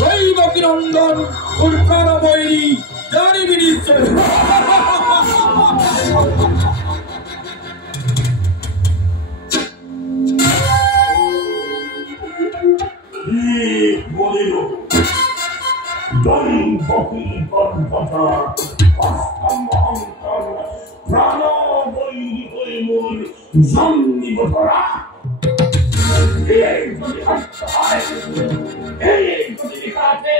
দৈবকী নন্দন উর্ফানময়ী জানিবি নিশ্চয়। বলিল দৈবকী গর্ভতা অষ্টমহংকর প্রাণ বৈ হই মূল জন্মিব ধরা। এই যদি হস্ত হয়, এই যদি কাটে,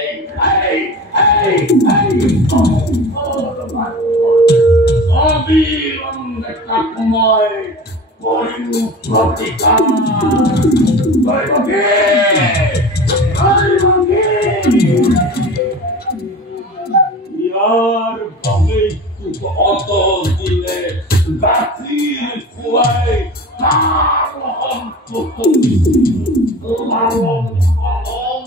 অবিলম্বে কাকময় প্রতিকার। ইয়ার ভাবে অত দিনে গাছির কুয়ায় তার হন্ত লালন পালন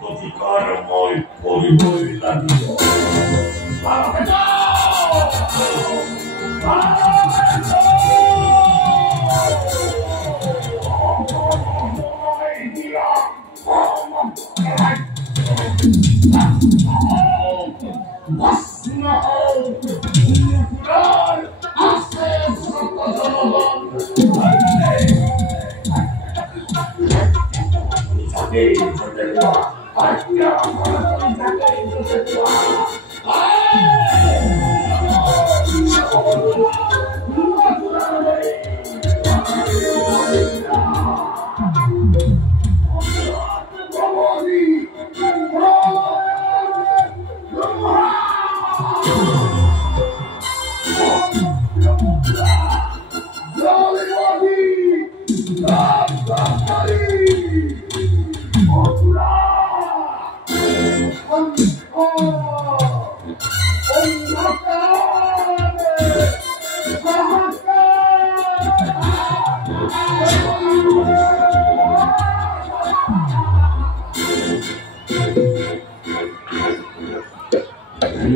প্রতিকারময় পরিবই লাগিল।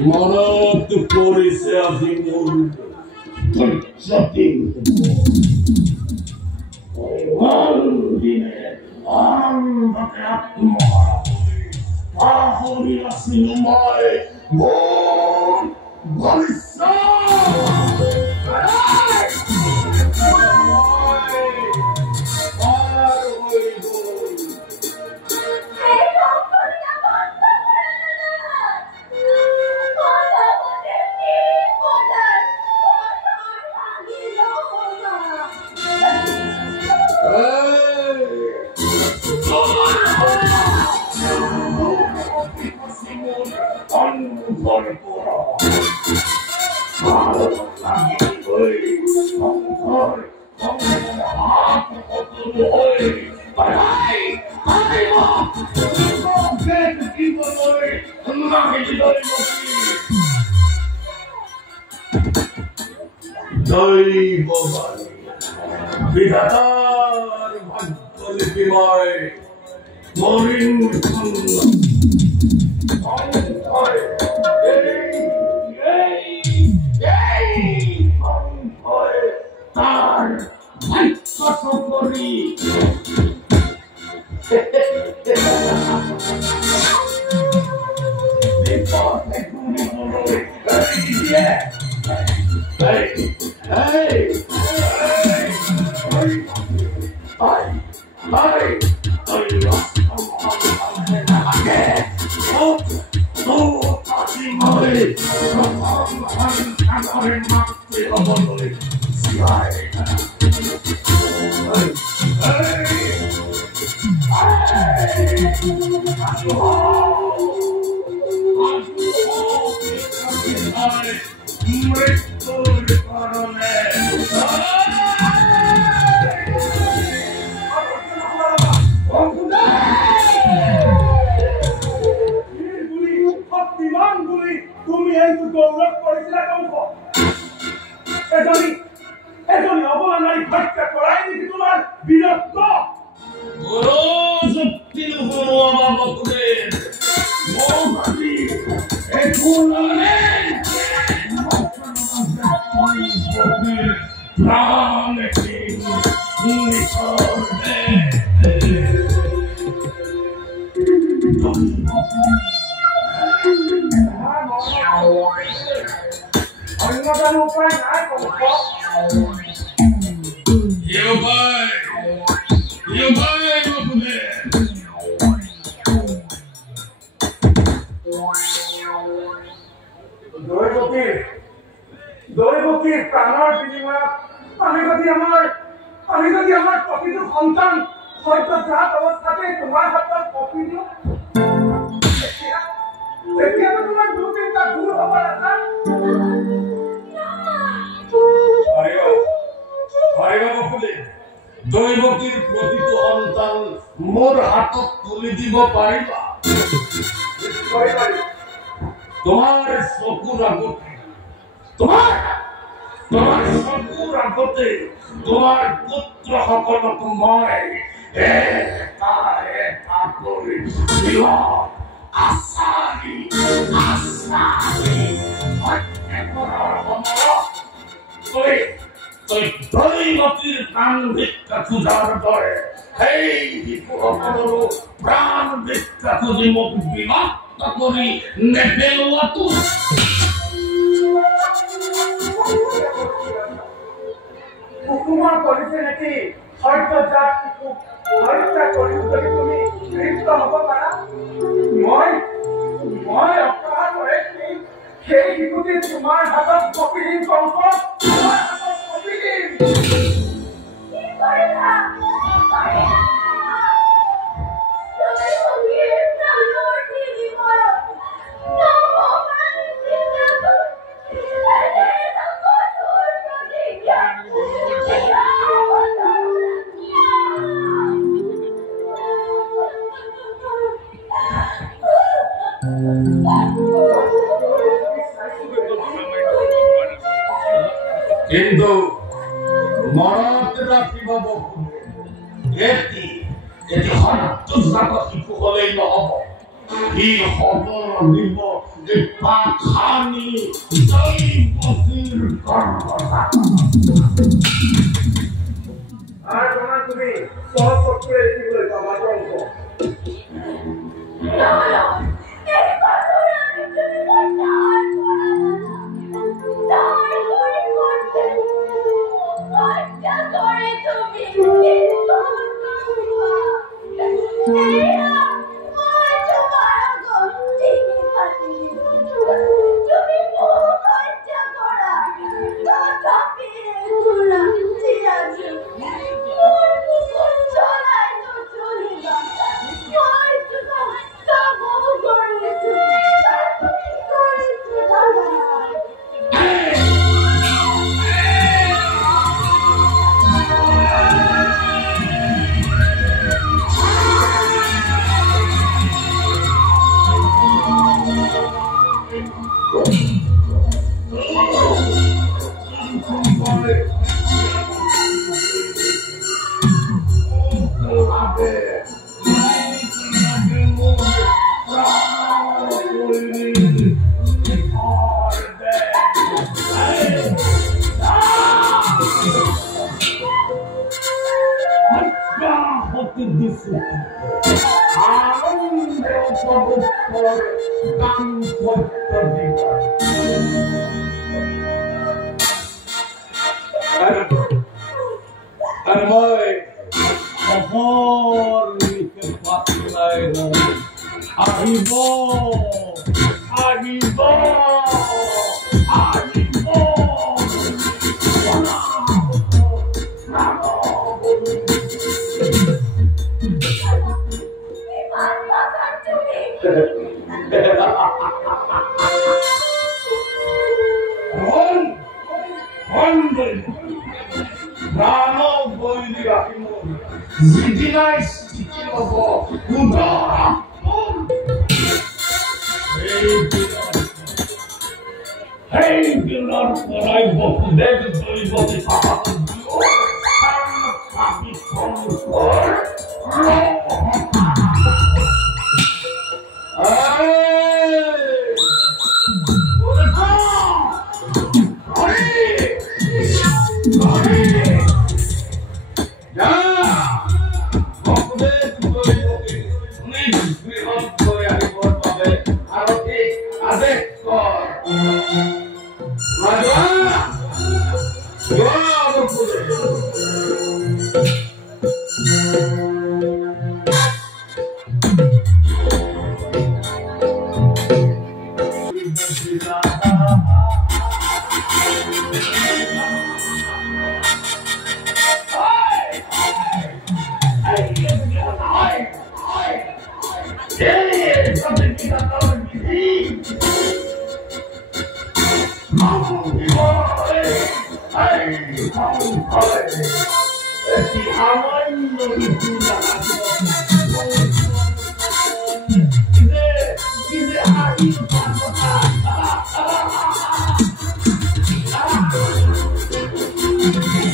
মনত পড়েছে আজি মূল দিনে আনন্দকে আত্মহারা করে পাহরি আসিনুময় মন বিধাতার ভাগ্য লিপিময় মরিন তার ভাগ্য সম্পর্কে দৈবকীৰ প্ৰাণৰ বিনিময়ত আমি যদি আমাৰ প্ৰতিটো সন্তান সদ্যজাত অৱস্থাতে তোমাৰ হাতত কপি দিওঁ তেতিয়াতো তোমাৰ দুৰ্চিন্তা দূৰ হ'ব ৰাজা। দৈবকীৰ প্ৰতিটো সন্তান মোৰ হাতত তুলি দিব পাৰিবা? তোমাৰ চকুৰ আগতে তোমাৰ চকুৰ আগতে তোমাৰ পুত্ৰসকলক মই এটা এটা কৰি আচাৰি হত্যা কৰাৰ সময়ত তই দৈবকীৰ প্ৰাণ ভিক্ষা খোজাৰ দৰে সেই শিশুসকলৰো প্ৰাণ ভিক্ষা খুজি মোক বিভক্ত কৰি নেপেলোৱাটো হুকুমা কৰিছে নেকি? সদ্যজাত শিশুক হত্যা কৰিম যদি তুমি লিপ্ত হ'ব পাৰা? মই অপৰাধ কৰে সেই শিশুটি তোমাৰ হাতত কপি দিম। কংস তোমাৰ হাতত কপি দিম। কিন্তু মনত ৰাখিব এটি সদ্যজাত শিশু হলেই নহব, ই হ'ব লাগিব পাখানি দৈবকীৰ গৰ্ভজাত। আৰু তুমি স্বচক্ষুৰে দেখিবলৈ পাবা কংস।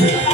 Is